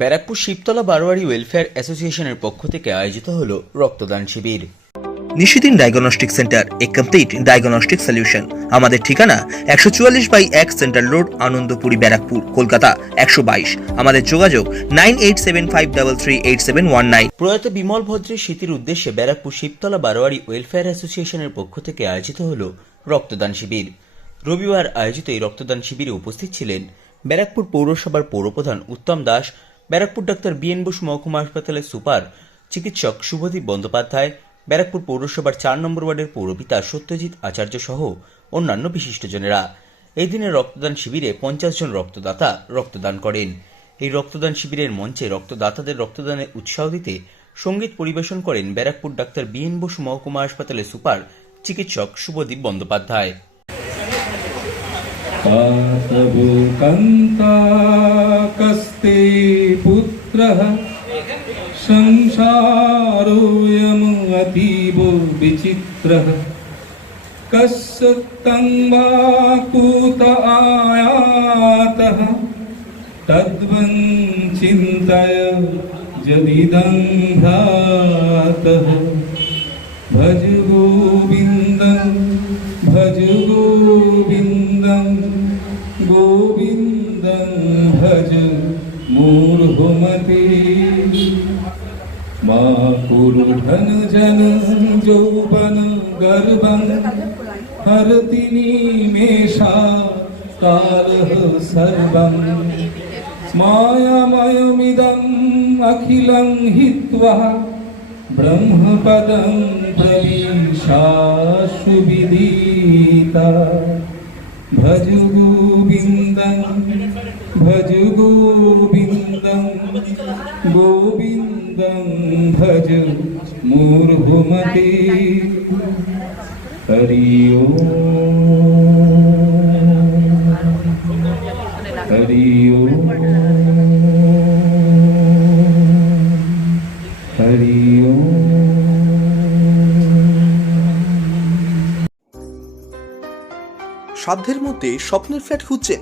Barrackpore Shibtala বারোয়ারি welfare অ্যাসোসিয়েশনের পক্ষ থেকে আয়োজিত হল রক্তদান শিবির। Nishidin diagnostic centre A complete diagnostic solution আমাদের ঠিকানা একশো চুয়াল্লিশ বাই এক সেন্ট্রাল রোড আনন্দপুরি ব্যারাকপুর কলকাতা একশো বাইশ। আমাদের যোগাযোগ nine eight seven five double three eight seven one nine. প্রয়াত বিমল ভদ্রের স্মৃতির উদ্দেশ্যে ব্যারাকপুর শিবতলা বারোয়ারি ওয়েলফেয়ার অ্যাসোসিয়েশনের পক্ষ থেকে আয়োজিত হল রক্তদান শিবির। রবিবার আয়োজিত এই রক্তদান শিবিরে উপস্থিত ছিলেন ব্যারাকপুর পৌরসভার পৌরপ্রধান উত্তম দাস ব্যারাকপুর ডাক্তার বিএন বসু মহকুমা হাসপাতালের সুপার চিকিৎসক শুভদীপ বন্দ্যোপাধ্যায়, ব্যারাকপুর পৌরসভার চার নম্বর ওয়ার্ডের পৌরপিতা সত্যজিৎ আচার্য সহ অন্যান্য বিশিষ্টজনেরা। এই দিনের রক্তদান শিবিরে পঞ্চাশ জন রক্তদাতা রক্তদান করেন। এই রক্তদান শিবিরের মঞ্চে রক্তদাতাদের রক্তদানে উৎসাহ দিতে সংগীত পরিবেশন করেন ব্যারাকপুর ডাক্তার বিএন বসু মহকুমা হাসপাতালের সুপার চিকিৎসক শুভদীপ বন্দ্যোপাধ্যায়। কাস कन्ताकस्ते पुत्रः संसारोऽयमतीव विचित्रः। कस्य तङ्बाकूत आयातः तद्वञ्चिन्तय जदिदं भ्रातः भज कुरु धन जन यौवन गर्वं हरति निमेषा कालः सर्वम् मायामयमिदम् अखिलं हित्वा ब्रह्मपदं प्रविशाशु विदिता भज गोविन्दं भज मूर्भुमते हरि ओम् हरि ओम् हरि ओम् সাধ্যের মধ্যে স্বপ্নের ফ্ল্যাট খুঁজছেন